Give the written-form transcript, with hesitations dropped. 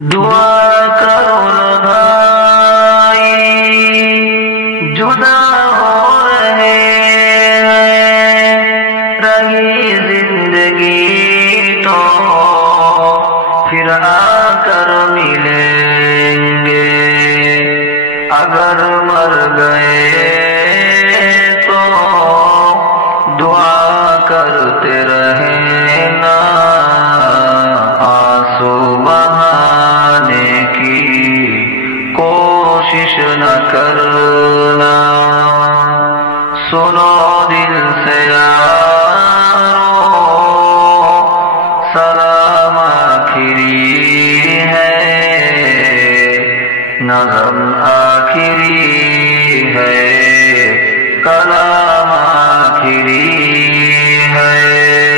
دعا کرو نہ بھائی جدا ہو رہے ہیں، رہی زندگی تو پھر آ کر ملیں گے، اگر مر گئے تو دعا کرتے رہنا، آنسو بہانے کی کوشش نہ کرنا۔ سنو دل سے یارو، سلام آخری ہے، نظم آخری ہے، کلام آخری ہے۔